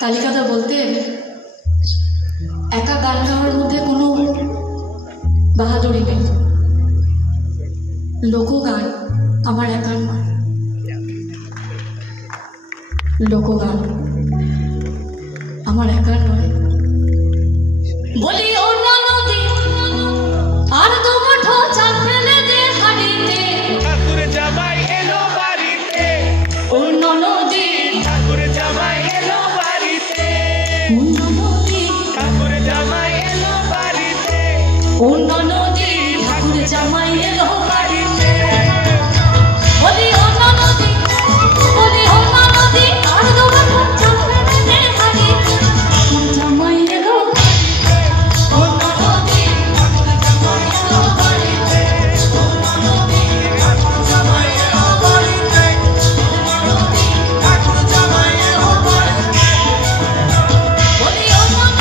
কালিকাদা বলতেন একা গান গাওয়ার মধ্যে কোনো বাহাদুরি নেই। লোকগান আমার একার নয়, লোকগান আমার একার নয়। বলি অন্য নদী আর দু মুঠো চাল ফেলে দে হাড়িতে, ঠাকুর জামাই এলো বাড়িতে। অন্য নদী ঠাকুর জামাই এলো বাড়িতে। অন্য নদী ঠাকুর জামাই এলো বাড়িতে। অন্য নদী ঠাকুর জামাই এলো বাড়িতে। বলি অন্য নদী, বলি অন্য নদী আর দু মুঠো চাল ফেলে দে হাড়িতে, ঠাকুর জামাই এলো বাড়িতে। অন্য নদী ঠাকুর জামাই এলো বাড়িতে। অন্য নদী ঠাকুর জামাই এলো বাড়িতে। অন্য নদী ঠাকুর জামাই এলো বাড়িতে। বলি অন্য নদী,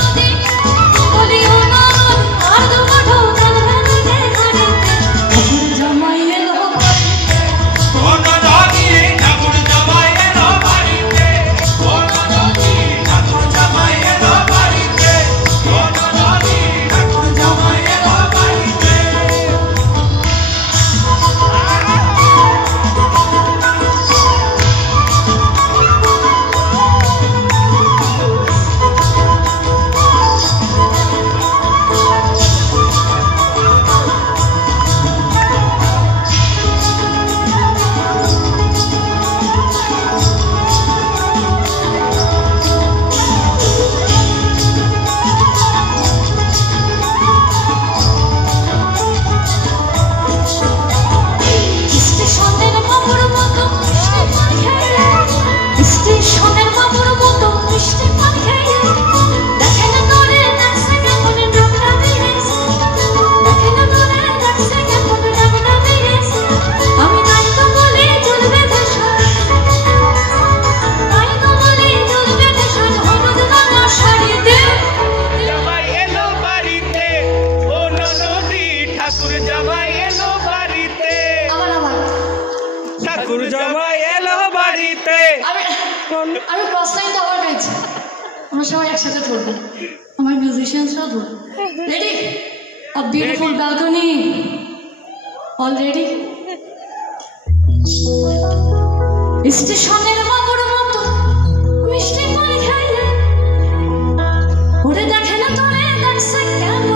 বলি অন্য নদী আর দু মুঠো চাল ফেলে দে হাড়িতে, ঠাকুর জামাই এলো বাড়িতে। অন্য নদী ঠাকুর জামাই এলো বাড়িতে। অন্য নদী ঠাকুর জামাই এলো বাড়িতে। অন্য নদী ঠাকুর জামাই এলো বাড়িতে। স্টেশনের বাবুর মতো মিষ্টি পান খেয়ে, স্টেশনের বাবুর মতো মিষ্টি পান খেয়ে, দেখে না তোরে নাচছে কেমন ডাবডা বেড়েছে, দেখে না তোরে নাচছে কেমন ডাবডা বেড়েছে। আমি নাই তো বলি চুল বেঁধে সাজ, নাই তো বলি চুল বেঁধে সাজ, হলুদ রঙা শাড়িতে। জামাই এলো বাড়িতে। অন্য নদী ঠাকুর জামাই এলো বাড়িতে। আবার আবার ঠাকুর জামাই এলো বাড়িতে। আমি ফার্স্ট লাইনটা আবার গাইছি, আমরা সবাই একসাথে ধরবো, আমার মিউজিশিয়ানসরাও ধরবো। Ready? A beautiful balcony, all ready? স্টেশনের বাবুর মতো মিষ্টি পান খাইয়ে, ওরে দেখে না তোরে দেখছে কেন